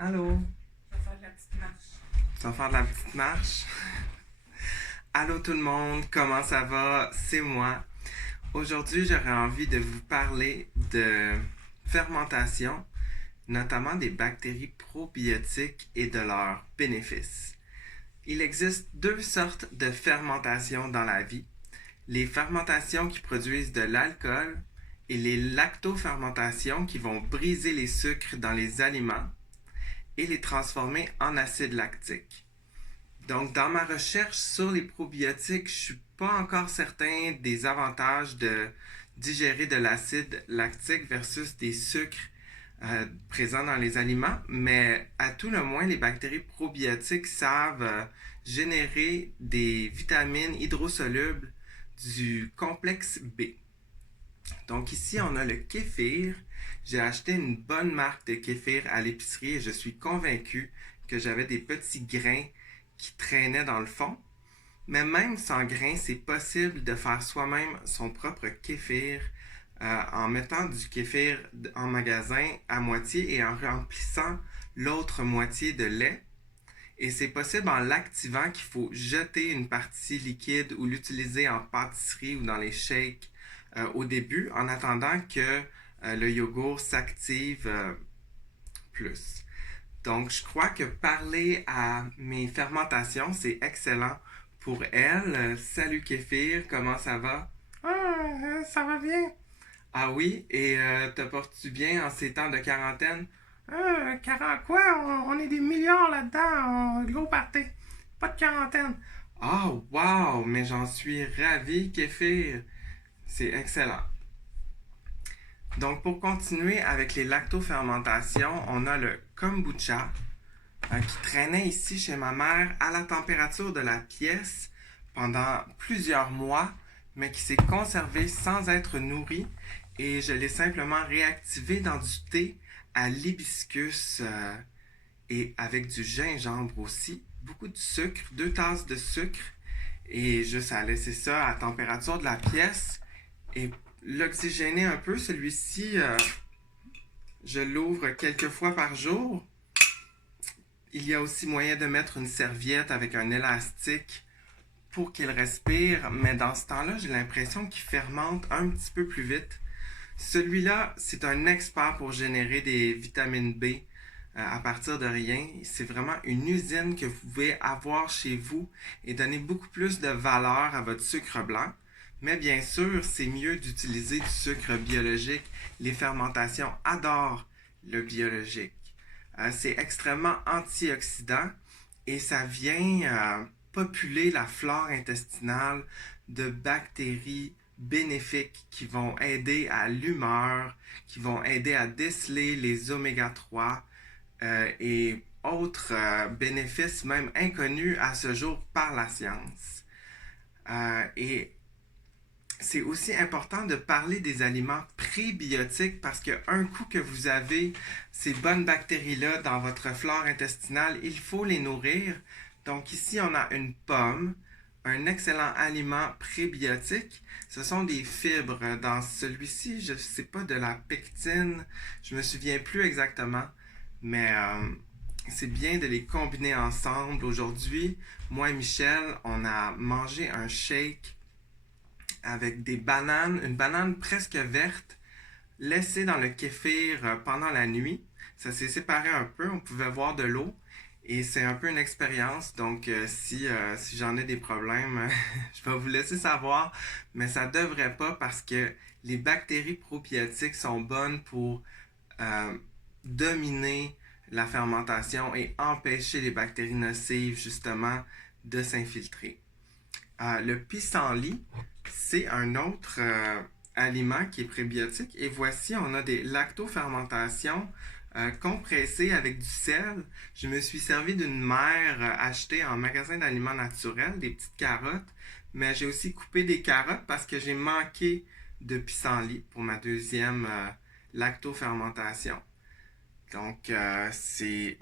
Allô? Je vais faire la petite marche. Tu vas faire de la petite marche? Allô tout le monde, comment ça va? C'est moi. Aujourd'hui, j'aurais envie de vous parler de fermentation, notamment des bactéries probiotiques et de leurs bénéfices. Il existe deux sortes de fermentation dans la vie. Les fermentations qui produisent de l'alcool et les lactofermentations qui vont briser les sucres dans les aliments et les transformer en acide lactique. Donc, dans ma recherche sur les probiotiques, je suis pas encore certain des avantages de digérer de l'acide lactique versus des sucres présents dans les aliments, mais à tout le moins, les bactéries probiotiques savent générer des vitamines hydrosolubles du complexe B. Donc ici, on a le kéfir. J'ai acheté une bonne marque de kéfir à l'épicerie et je suis convaincu que j'avais des petits grains qui traînaient dans le fond. Mais même sans grains, c'est possible de faire soi-même son propre kéfir en mettant du kéfir en magasin à moitié et en remplissant l'autre moitié de lait. Et c'est possible en l'activant qu'il faut jeter une partie liquide ou l'utiliser en pâtisserie ou dans les shakes au début en attendant que le yogourt s'active plus. Donc, je crois que parler à mes fermentations, c'est excellent pour elles. Salut Kéfir, comment ça va? Ça va bien? Ah oui, et te portes-tu bien en ces temps de quarantaine? Quoi? On est des milliards là-dedans. Gros party. Pas de quarantaine. Ah, wow, mais j'en suis ravi, Kéfir. C'est excellent. Donc, pour continuer avec les lactofermentations, on a le kombucha qui traînait ici chez ma mère à la température de la pièce pendant plusieurs mois, mais qui s'est conservé sans être nourri et je l'ai simplement réactivé dans du thé à l'hibiscus et avec du gingembre aussi, beaucoup de sucre, 2 tasses de sucre et juste à laisser ça à la température de la pièce et l'oxygéner un peu. Celui-ci, je l'ouvre quelques fois par jour. Il y a aussi moyen de mettre une serviette avec un élastique pour qu'il respire, mais dans ce temps-là, j'ai l'impression qu'il fermente un petit peu plus vite. Celui-là, c'est un expert pour générer des vitamines B à partir de rien. C'est vraiment une usine que vous pouvez avoir chez vous et donner beaucoup plus de valeur à votre sucre blanc. Mais bien sûr, c'est mieux d'utiliser du sucre biologique. Les fermentations adorent le biologique. C'est extrêmement antioxydant et ça vient populer la flore intestinale de bactéries bénéfiques qui vont aider à l'humeur, qui vont aider à déceler les oméga 3 et autres bénéfices même inconnus à ce jour par la science. Et c'est aussi important de parler des aliments prébiotiques parce que un coup que vous avez ces bonnes bactéries-là dans votre flore intestinale, il faut les nourrir. Donc ici, on a une pomme, un excellent aliment prébiotique. Ce sont des fibres. Dans celui-ci, je ne sais pas, de la pectine, je me souviens plus exactement, mais c'est bien de les combiner ensemble. Aujourd'hui, moi et Michel, on a mangé un shake avec des bananes, une banane presque verte, laissée dans le kéfir pendant la nuit. Ça s'est séparé un peu, on pouvait voir de l'eau. Et c'est un peu une expérience, donc si j'en ai des problèmes, je vais vous laisser savoir. Mais ça devrait pas parce que les bactéries probiotiques sont bonnes pour euh, dominer la fermentation et empêcher les bactéries nocives justement de s'infiltrer. Le pissenlit, c'est un autre aliment qui est prébiotique. Et voici, on a des lactofermentations compressées avec du sel. Je me suis servi d'une mère achetée en magasin d'aliments naturels, des petites carottes. Mais j'ai aussi coupé des carottes parce que j'ai manqué de pissenlit pour ma deuxième lactofermentation. Donc, c'est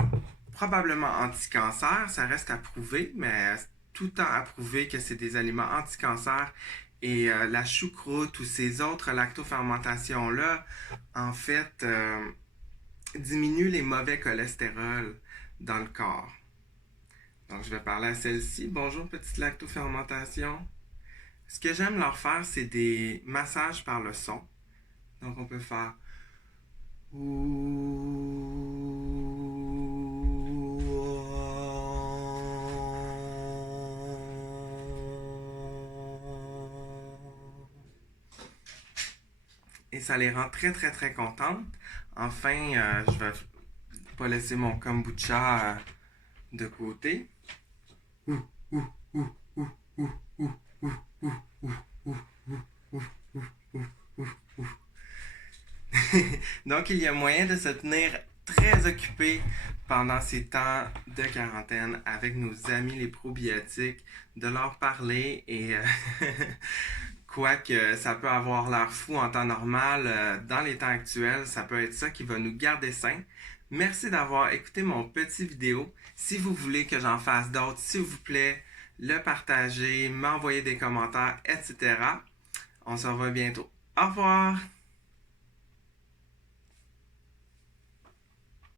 probablement anti-cancer, ça reste à prouver, mais tout le temps à prouver que c'est des aliments anti-cancer. Et la choucroute ou ces autres lactofermentations-là, en fait, diminue les mauvais cholestérol dans le corps. Donc, je vais parler à celle-ci. Bonjour, petite lactofermentation. Ce que j'aime leur faire, c'est des massages par le son. Donc, on peut faire et ça les rend très très très contentes. Enfin, je vais pas laisser mon kombucha de côté. Donc, il y a moyen de se tenir très occupé pendant ces temps de quarantaine avec nos amis les probiotiques, de leur parler et quoique ça peut avoir l'air fou en temps normal, dans les temps actuels, ça peut être ça qui va nous garder sains. Merci d'avoir écouté mon petit vidéo. Si vous voulez que j'en fasse d'autres, s'il vous plaît, le partager, m'envoyer des commentaires, etc. On se revoit bientôt. Au revoir!